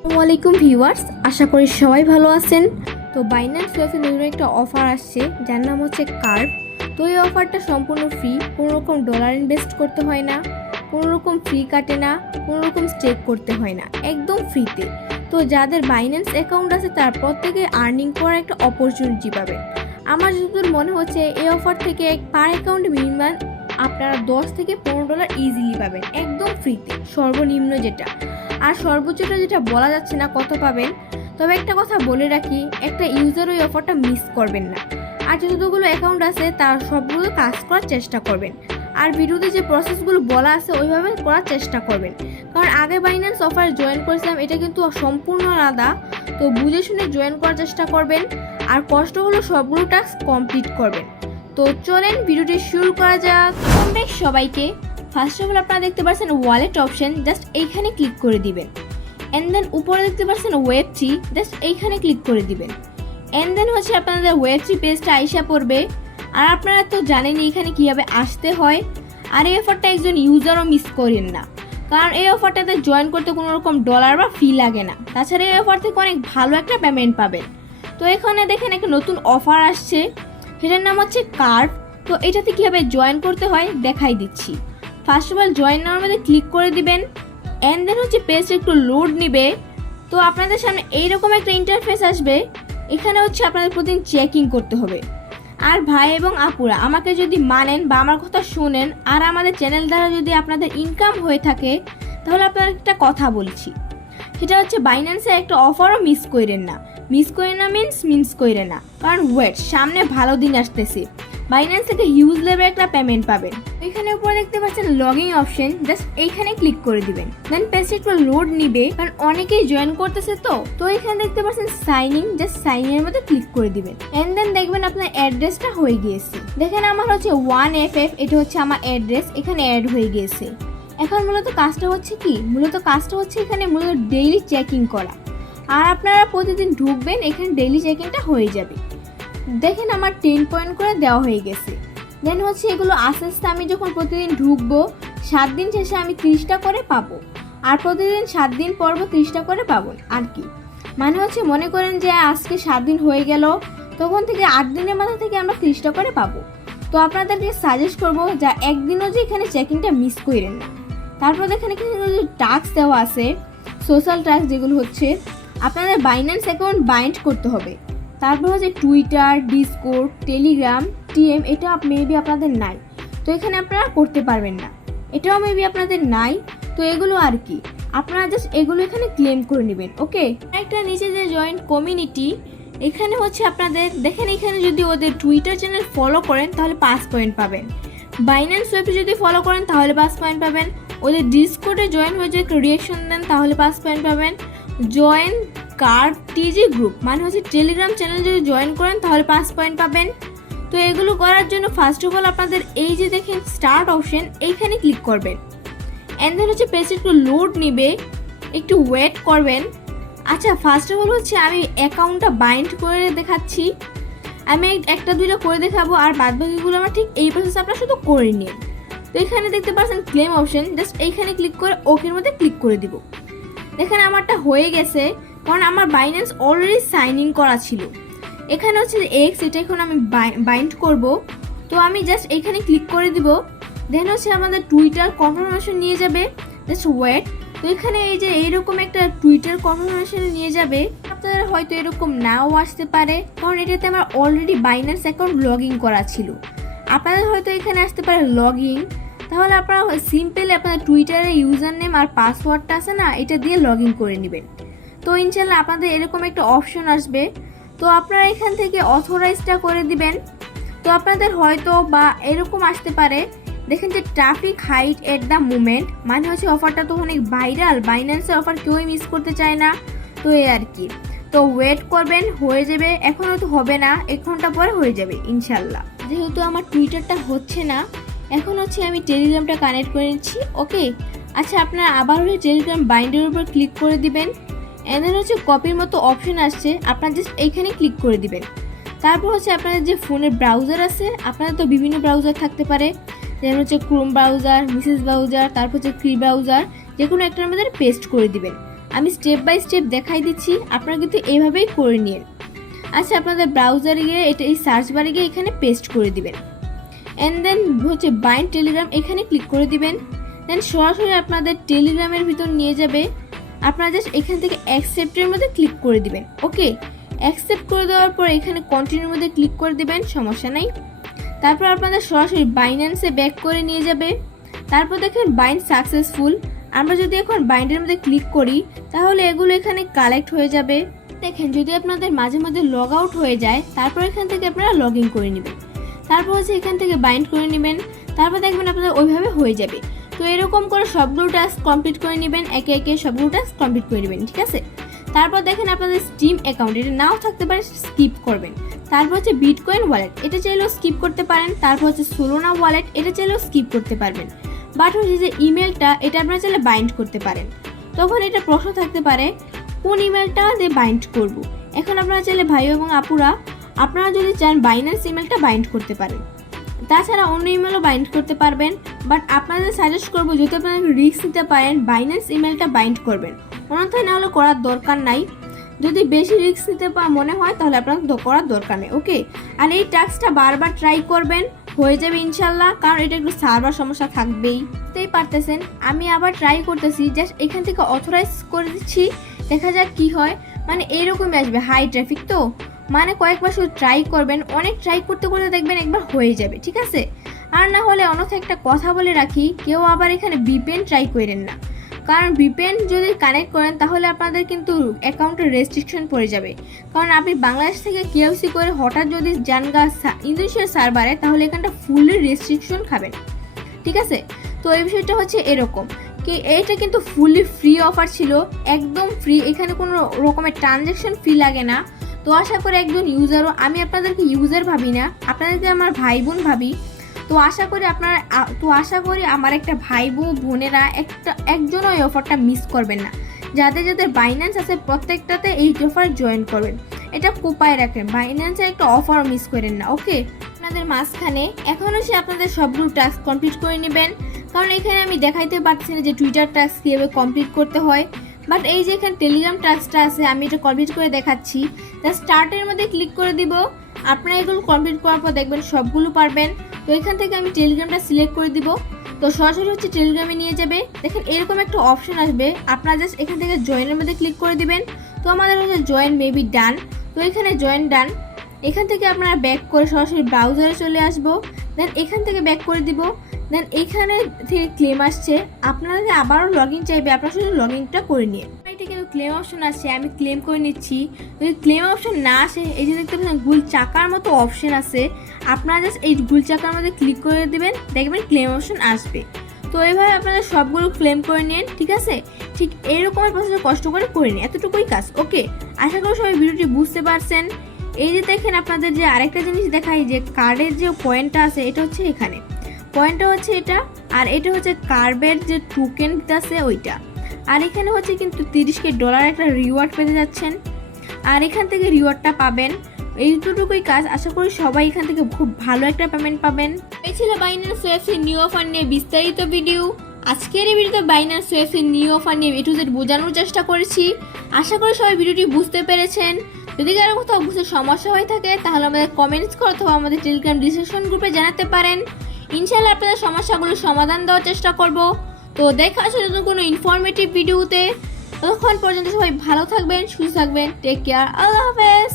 আসসালামু আলাইকুম ভিউয়ার্স, আশা করি সবাই ভালো আছেন। তো বাইন্যান্স ওয়েবে নতুন একটা অফার আসছে যার নাম হচ্ছে কার্ভ। তো এই অফারটা সম্পূর্ণ ফ্রি, কোনো রকম ডলার ইনভেস্ট করতে হয় না, কোনো রকম ফি কাটে না, কোনো রকম স্টেক করতে হয় না, একদম ফ্রিতে। তো যাদের বাইন্যান্স অ্যাকাউন্ট আছে তার প্রত্যেকে আর্নিং করার একটা অপরচুনিটি পাবেন। আমার যতদূর মনে হচ্ছে এই অফার থেকে পার অ্যাকাউন্ট মিনিমাম আপনারা 10 থেকে $15 ইজিলি পাবেন একদম ফ্রিতে, সর্বনিম্ন যেটা। আর সর্বোচ্চটা যেটা বলা যাচ্ছে না কত পাবেন। তবে একটা কথা বলে রাখি, একটা ইউজার ওই অফারটা মিস করবেন না। আর যতগুলো অ্যাকাউন্ট আছে তার সবগুলো কাজ করার চেষ্টা করবেন। আর ভিডিওতে যে প্রসেসগুলো বলা আছে ওইভাবে করার চেষ্টা করবেন, কারণ আগে বাইন্যান্স অফার জয়েন করেছিলাম, এটা কিন্তু সম্পূর্ণ আলাদা। তো বুঝে শুনে জয়েন করার চেষ্টা করবেন, আর কষ্ট হলো সবগুলো টাস্ক কমপ্লিট করবেন। তো চলেন ভিডিওটি শুরু করা যাক। সবাইকে ফার্স্ট অফ অল আপনারা দেখতে পাচ্ছেন ওয়ালেট অপশন, জাস্ট এইখানে ক্লিক করে দিবেন। এন্ড দেন উপরে দেখতে পাচ্ছেন ওয়েব3, জাস্ট এইখানে ক্লিক করে দিবেন। এন্ড দেন হচ্ছে আপনাদের ওয়েব3 পেজটা আইসা পড়বে। আর আপনারা তো জানেনই এখানে কীভাবে আসতে হয়। আর এই অফারটা একজন ইউজারও মিস করেন না, কারণ এই অফারটাতে জয়েন করতে কোনো রকম ডলার বা ফি লাগে না। তাছাড়া এই অফার থেকে অনেক ভালো একটা পেমেন্ট পাবেন। তো এখানে দেখেন একটা নতুন অফার আসছে, সেটার নাম হচ্ছে কার্ভ। তো এটাতে কীভাবে জয়েন করতে হয় দেখাই দিচ্ছি। ফার্স্ট অফ অল জয়েন নাওয়ার মধ্যে ক্লিক করে দিবেন। এন্ড দেন হচ্ছে পেজটা একটু লোড নিবে। তো আপনাদের সামনে এইরকম একটা ইন্টারফেস আসবে। এখানে হচ্ছে আপনাদের প্রতিদিন চেকিং করতে হবে। আর ভাই এবং আপুরা, আমাকে যদি মানেন বা আমার কথা শুনেন আর আমাদের চ্যানেল দ্বারা যদি আপনাদের ইনকাম হয়ে থাকে, তাহলে আপনার একটা কথা বলছি, সেটা হচ্ছে বাইন্যান্সে একটা অফারও মিস করেন না। মিস করেন না, কারণ ওয়েট, সামনে ভালো দিন আসতেছে। বাইন্যান্স থেকে হিউজ লেভেল একটা পেমেন্ট পাবেন। এখানে উপরে দেখতে পাচ্ছেন লগইন অপশন, জাস্ট এইখানে ক্লিক করে দিবেন। দেন পেজটা একটু লোড নিবে, কারণ অনেকেই জয়েন করতেছে। তো এখানে দেখতে পাচ্ছেন sign in, just sign in এর মধ্যে ক্লিক করে দিবেন। এন্ড দেন দেখবেন আপনার অ্যাড্রেসটা হয়ে গিয়েছে। দেখেন আমার হচ্ছে 1FF, এটা হচ্ছে আমার অ্যাড্রেস, এখানে অ্যাড হয়ে গিয়েছে। এখন মূলত কাজটা হচ্ছে এখানে মূলত ডেইলি চেকিং করা। আর আপনারা প্রতিদিন ঢুকবেন, এখানে ডেইলি চেকিংটা হয়ে যাবে। দেখেন আমার 10 পয়েন্ট করে দেওয়া হয়ে গেছে। দেন হচ্ছে এগুলো আস্তে আস্তে আমি যখন প্রতিদিন ঢুকবো, 7 দিন শেষে আমি 30টা করে পাবো। আর প্রতিদিন 7 দিন পর 30টা করে পাবো আর কি। মানে হচ্ছে মনে করেন যে আজকে 7 দিন হয়ে গেল, তখন থেকে 8 দিনের মাথা থেকে আমরা 30টা করে পাবো। তো আপনাদেরকে সাজেস্ট করবো যা একদিনও যে এখানে চেকিংটা মিস করেন না। তারপর এখানে কিছু টাস্ক দেওয়া আছে, সোশ্যাল টাস্ক, যেগুলো হচ্ছে আপনাদের বাইন্যান্স অ্যাকাউন্ট বাইন্ড করতে হবে। তারপর হচ্ছে টুইটার, ডিসকর্ড, টেলিগ্রাম, টিএম, এটা মেবি আপনাদের নাই, তো এখানে আপনারা করতে পারবেন না। এটাও মেবি আপনাদের নাই। তো এগুলো আর কি, আপনারা জাস্ট এগুলো এখানে ক্লেম করে নেবেন। ওকে, একটা নিচে যে জয়েন কমিউনিটি, এখানে হচ্ছে আপনাদের দেখেন, এখানে যদি ওদের টুইটার চ্যানেল ফলো করেন তাহলে 5 পয়েন্ট পাবেন। বাইন্যান্স ওয়েবে যদি ফলো করেন তাহলে 5 পয়েন্ট পাবেন। ওদের ডিসকর্ডে জয়েন হয়ে যদি রিয়েকশন দেন তাহলে 5 পয়েন্ট পাবেন। জয়েন কার্ভ টিজি গ্রুপ, মানে হচ্ছে টেলিগ্রাম চ্যানেল যদি জয়েন করেন তাহলে 5 পয়েন্ট পাবেন। তো এগুলো করার জন্য ফার্স্ট অফ অল আপনাদের এই যে দেখেন স্টার্ট অপশন, এইখানে ক্লিক করবেন। এন্ড দেন হচ্ছে পেজ একটু লোড নিবে, একটু ওয়েট করবেন। আচ্ছা, ফার্স্ট অফ অল হচ্ছে আমি অ্যাকাউন্টটা বাইন্ড করে দেখাচ্ছি। আমি একটা দুইটা করে দেখাবো, আর বাদ বাকিগুলো আমার ঠিক এই প্রসেস আপনারা শুধু করে নিন। তো এখানে দেখতে পাচ্ছেন ক্লেম অপশন, জাস্ট এইখানে ক্লিক করে ওকের মধ্যে ক্লিক করে দিব। দেখেন আমারটা হয়ে গেছে, কারণ আমার বাইন্যান্স অলরেডি সাইন ইন করা ছিল। এখানে হচ্ছে এক্স, এটা এখন আমি বাইন্ড করব। তো আমি জাস্ট এইখানে ক্লিক করে দিব। দেন হচ্ছে আমাদের টুইটার কনফার্মেশন নিয়ে যাবে, জাস্ট ওয়েট। তো এখানে এই যে এইরকম একটা টুইটার কনফার্মেশন নিয়ে যাবে। আপনাদের হয়তো এরকম নাও আসতে পারে, কারণ এটাতে আমার already Binance account log in করা ছিল। আপনাদের হয়তো এখানে আসতে পারে লগ ইন, তাহলে আপনারা সিম্পলি আপনাদের টুইটারের ইউজার নেম আর পাসওয়ার্ডটা আছে না, এটা দিয়ে লগ ইন করে নেবেন। তো ইনশাল্লাহ আপনাদের এরকম একটা অপশন আসবে। তো আপনারা এখান থেকে অথরাইজটা করে দিবেন। তো আপনাদের হয়তো বা এরকম আসতে পারে, দেখেন যে traffic height at the moment, মানে হচ্ছে অফারটা তো অনেক ভাইরাল, বাইন্যান্সের অফার কেউই মিস করতে চায় না। তো এই আর কি। তো ওয়েট করবেন, হয়ে যাবে। এখন হয়তো হবে না, 1 ঘন্টা পরে হয়ে যাবে ইনশাল্লাহ। যেহেতু আমার টুইটারটা হচ্ছে না, এখন হচ্ছে আমি টেলিগ্রামটা কানেক্ট করে নিচ্ছি। ওকে, আচ্ছা, আপনারা আবার হয়ে টেলিগ্রাম বাইন্ডের উপর ক্লিক করে দিবেন। এদের হচ্ছে কপির মতো অপশন আসছে, আপনারা জাস্ট এইখানে ক্লিক করে দিবেন। তারপর হচ্ছে আপনাদের যে ফোনের ব্রাউজার আছে, আপনাদের তো বিভিন্ন ব্রাউজার থাকতে পারে, যেমন হচ্ছে ক্রোম ব্রাউজার, মিসেস ব্রাউজার, তারপর হচ্ছে ক্রি ব্রাউজার, যে কোনো একটার মধ্যে পেস্ট করে দিবেন। আমি স্টেপ বাই স্টেপ দেখাই দিচ্ছি, আপনারা কিন্তু এইভাবেই করে নিন। আচ্ছা, আপনাদের ব্রাউজারে গিয়ে এটা এই সার্চ বারে গিয়ে এখানে পেস্ট করে দিবেন, অ্যান্ড দেন হচ্ছে বাইন্ড টেলিগ্রাম এখানে ক্লিক করে দিবেন। দেন সরাসরি আপনাদের টেলিগ্রামের ভিতর নিয়ে যাবে। আপনারা জাস্ট এখান থেকে অ্যাকসেপ্টের মধ্যে ক্লিক করে দিবেন। ওকে, অ্যাকসেপ্ট করে দেওয়ার পর এখানে কন্টিনিউর মধ্যে ক্লিক করে দিবেন, সমস্যা নাই। তারপর আপনাদের সরাসরি বাইন্যান্সে ব্যাক করে নিয়ে যাবে। তারপর দেখেন বাইন্ড সাকসেসফুল। আমরা যদি এখন বাইন্ডের মধ্যে ক্লিক করি তাহলে এগুলো এখানে কালেক্ট হয়ে যাবে। দেখেন যদি আপনাদের মাঝে মাঝে লগ আউট হয়ে যায়, তারপর এখান থেকে আপনারা লগ ইন করে নেবেন। তারপর হচ্ছে এখান থেকে বাইন্ড করে নেবেন। তারপর দেখবেন আপনাদের ওইভাবে হয়ে যাবে। তো এরকম করে সবগুলো টাস্ক কমপ্লিট করে নেবেন, একে একে সবগুলো টাস্ক কমপ্লিট করে নেবেন, ঠিক আছে। তারপর দেখেন আপনাদের স্টিম অ্যাকাউন্ট, এটা নাও থাকতে পারে, স্কিপ করবেন। তারপর হচ্ছে বিটকয়েন ওয়ালেট, এটা চাইলেও স্কিপ করতে পারেন। তারপর হচ্ছে সোলোনা ওয়ালেট, এটা চাইলেও স্কিপ করতে পারবেন। বাট হচ্ছে যে ইমেলটা, এটা আপনারা চাইলে বাইন্ড করতে পারেন। তখন এটা প্রশ্ন থাকতে পারে কোন ইমেলটা দিয়ে বাইন্ড করব। এখন আপনারা চাইলে ভাই এবং আপুরা, আপনারা যদি চান বাইন্যান্স ইমেলটা বাইন্ড করতে পারেন, তাছাড়া অন্য ইমেলও বাইন্ড করতে পারবেন। বাট আপনাদের সাজেস্ট করবো যদি আপনারা রিস্ক নিতে পারেন বাইন্যান্স ইমেলটা বাইন্ড করবেন, অন্যথায় না হলে করার দরকার নাই। যদি বেশি রিস্ক নিতে মনে হয় তাহলে আপনার করার দরকার নেই। ওকে, আর এই টাস্কটা বারবার ট্রাই করবেন, হয়ে যাবে ইনশাল্লাহ, কারণ এটা একটু সার্ভার সমস্যা থাকবেই, বুঝতেই পারতেছেন। আমি আবার ট্রাই করতেছি, জাস্ট এখান থেকে অথরাইজ করে দিচ্ছি, দেখা যাক কি হয়। মানে এইরকমই আসবে, হাই ট্রাফিক তো, মানে কয়েকবার শুধু ট্রাই করবেন, অনেক ট্রাই করতে করতে দেখবেন একবার হয়ে যাবে, ঠিক আছে। আর না হলে অন্যথায় একটা কথা বলে রাখি, কেউ আবার এখানে ভিপিএন ট্রাই করেন না, কারণ ভিপিএন যদি কানেক্ট করেন তাহলে আপনাদের কিন্তু অ্যাকাউন্টের রেস্ট্রিকশন পড়ে যাবে। কারণ আপনি বাংলাদেশ থেকে কেওসি করে হঠাৎ যদি যান ইন্দোনেশিয়ার সার্ভারে, তাহলে এখানটা ফুলি রেস্ট্রিকশন খাবেন, ঠিক আছে। তো এই বিষয়টা হচ্ছে এরকম কি, এইটা কিন্তু ফুলি ফ্রি অফার ছিল, একদম ফ্রি, এখানে কোনো রকমের ট্রানজ্যাকশন ফি লাগে না। তো আশা করি একজন ইউজারও, আমি আপনাদেরকে ইউজার ভাবি না, আপনাদেরকে আমার ভাই বোন ভাবি। তো আশা করি আমার একটা ভাই বোনেরা একজনও এই অফারটা মিস করবেন না। যাদের যাদের বাইন্যান্স আছে প্রত্যেকটাতে এই অফার জয়েন করবেন, এটা কোপায় রাখেন, বাইন্যান্সের একটা অফারও মিস করেন না। ওকে, আপনাদের মাঝখানে এখনও সে আপনাদের সবগুলো টাস্ক কমপ্লিট করে নেবেন, কারণ এখানে আমি দেখাইতে পারছি না যে টুইটার টাস্ক কীভাবে কমপ্লিট করতে হয়। বাট এই যে এখানে টেলিগ্রাম টাস্কটা আছে, আমি এটা কমপ্লিট করে দেখাচ্ছি। তা স্টার্টের মধ্যে ক্লিক করে দিব। আপনারা এগুলো কমপ্লিট করার পর দেখবেন সবগুলো পারবেন। তো এখান থেকে আমি টেলিগ্রামটা সিলেক্ট করে দিব। তো সরাসরি হচ্ছে টেলিগ্রামে নিয়ে যাবে। দেখেন এরকম একটা অপশন আসবে, আপনারা জাস্ট এখান থেকে জয়েনের মধ্যে ক্লিক করে দিবেন। তো আমাদের হচ্ছে জয়েন মেবি ডান। তো এখানে জয়েন ডান, এখান থেকে আপনারা ব্যাক করে সরাসরি ব্রাউজারে চলে আসবো। দেন এখান থেকে ব্যাক করে দিব। দেন এখানে থেকে ক্লেম আসছে, আপনাদের আবারও লগ ইন চাইবে, আপনারা শুধু লগ ইনটা করে নিয়ে। এটা কিন্তু ক্লেম অপশন আসছে, আমি ক্লেম করে নিচ্ছি। যদি ক্লেম অপশন না আসে, এই যে দেখতে পাচ্ছেন গুল চাকার মতো অপশন আছে, আপনারা জাস্ট এই গুল চাকার মধ্যে ক্লিক করে দেবেন, দেখবেন ক্লেম অপশন আসবে। তো এইভাবে আপনারা সবগুলো ক্লেম করে নিন, ঠিক আছে। ঠিক এইরকমের প্রসেসে কষ্ট করে নিন, এতটুকুই কাজ। ওকে, আশা করি সবাই ভিডিওটি বুঝতে পারছেন। এই যে দেখেন আপনাদের যে আরেকটা জিনিস দেখাই, যে কার্ডের যে পয়েন্টটা আছে, এটা হচ্ছে এখানে পয়েন্টটা হচ্ছে এটা, আর এটা হচ্ছে কার্বের যে টোকেন আছে ওইটা। আর এখানে হচ্ছে কিন্তু $30,000 একটা রিওয়ার্ড পেতে যাচ্ছেন, আর এখান থেকে রিওয়ার্ডটা পাবেন। এইটুকুই কাজ, আশা করি সবাই এখান থেকে খুব ভালো একটা পেমেন্ট পাবেন। এই ছিল বাইন্যান্স ওয়েবসি নিউ অফার নিয়ে বিস্তারিত ভিডিও। আজকের এই ভিডিওতে বাইন্যান্স ওয়েবসি নিউ অফার নিয়ে A to Z বোঝানোর চেষ্টা করেছি। আশা করি সবাই ভিডিওটি বুঝতে পেরেছেন। যদি কারো কোথাও বুঝতে সমস্যা হয়ে থাকে তাহলে আমাদের কমেন্টস করে অথবা আমাদের টেলিগ্রাম ডিসকাশন গ্রুপে জানাতে পারেন। ইনশাআল্লাহ আপনাদের সমস্যাগুলো সমাধান দেওয়ার চেষ্টা করব। তো দেখা আসলে নতুন কোনো ইনফরমেটিভ ভিডিওতে। ততক্ষণ পর্যন্ত সবাই ভালো থাকবেন, সুস্থ থাকবেন। টেক কেয়ার, আল্লাহ হাফেজ।